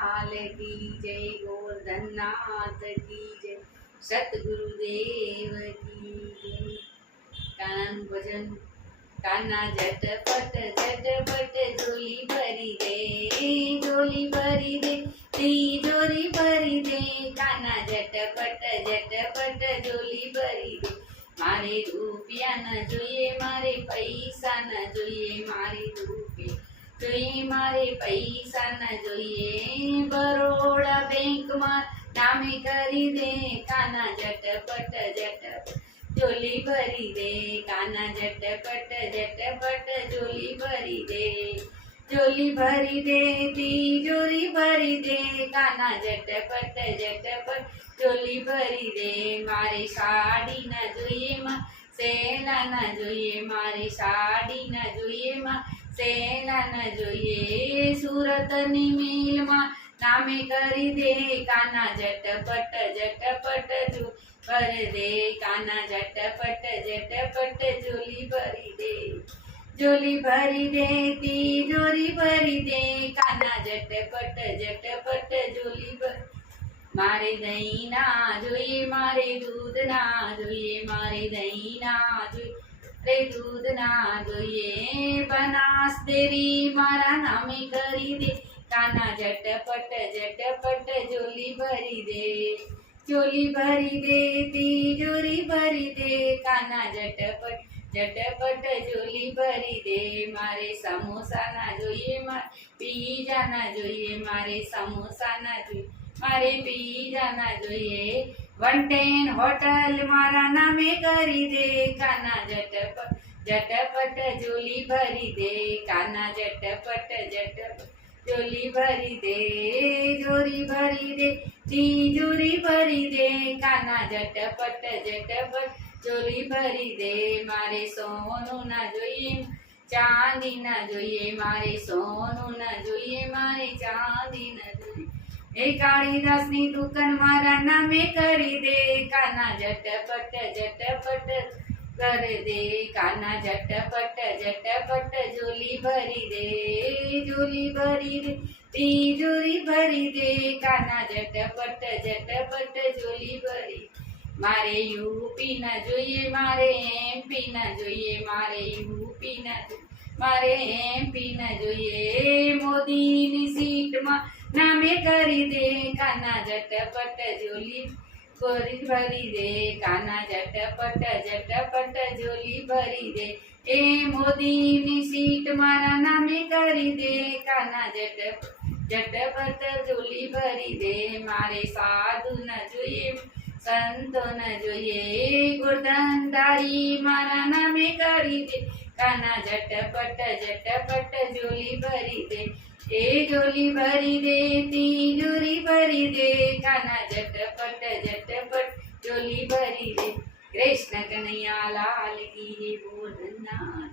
लाल की जय, गोवर्धननाथ की जय, सतगुरुदेव की जय। कान भजन काना झटपट झटपट झोली भरी दे, झोली भरी दे, तिजोरी भरी दे। काना झटपट झटपट झोली भरी दे। मारे રૂપિયા ન જોઈએ, મારે પૈસા ન જોઈએ, મારે રૂપિયા જોઈએ, મારે પૈસા ન જોઈએ। બરોડા બેંકમાં નામે કરી દે, કાના झटपट झटपट झोली भरी दे। काना झटपट झटपट झोली भरी दे, झोली भरी दे, तिजोरी भरी दे। काना झटपट झटपट झोली भरी दे। मारे साड़ी न જોઈએ માં, સેલા ન જોઈએ, મારે સાડી ન જોઈએ માં, સેલા ન જોઈએ। સુરતની મિલમાં નામે કરી દે, કાના झटपट झटपट झोली भरी दे। काना झटपट झटपट झोली भरी दे, झोली भरी दे, तिजोरी भरी दे। काना झटपट झटपट झोली भरी। मारे दही ना જોઈએ, મારે દૂધ ના જોઈએ, મારે દહીં ના જોઈએ, રે દૂધ ના જોઈએ। બનાસ ડેરી મારા નામે કરી દે, કાના झटपट झटपट झोली भरी दे, झोली भरी दे, तिजोरी भरी दे। काना झटपट झटपट झोली भरी दे। मारे समोसा ना જોઈએ, મારે પીઝા ના જોઈએ, મારે સમોસા ના જોઈએ, મારે પીઝા ના જોઈએ। 110 હોટલ મારા નામે કરી દે, કાના झटपट झटपट झोली भरी दे। काना झटपट झटपट झोली भरी दे, झोली भरी दे, तिजोरी भरी दे। काना झटपट झटपट झोली भरी दे। मारे સોનું ના જોઈએ, ચાંદી ના જોઈએ, મારે સોનું ના જોઈએ, મારે ચાંદી ના જોઈએ। એ કાળીદાસની દુકાન મારા નામે કરી દે, કાના झटपट झटपट कर दे। काना झटपट झटपट झोली भरी दे, झोली भरी दे, तिजोरी भरी दे। काना झटपट झटपट झोली भरी। मारे यूपी ना જોઈએ, મારે એમપી ના જોઈએ, મારે यूपी ના જોઈએ, મારે એમપી ના જોઈએ। મોદીની સીટમાં નામે કરી દે, કાના झटपट झोली भरी दे। काना झटपट झटपट झोली भरी दे। ए મોદીની સીટ મારા નામે કરી દે, કાના झटपट झटपट झोली भरी दे। मारे साधु न જોઈએ, સંતો ન જોઈએ, ગોરધનધારી મારા નામે કરી દે, કાના झटपट झटपट झोली भरी दे। ए झोली भरी दे, तिजोरी भरी दे। काना झटपट झटपट झोली भरी दे। कृष्ण कन्हैया लाल की जय, गोवर्धननाथ।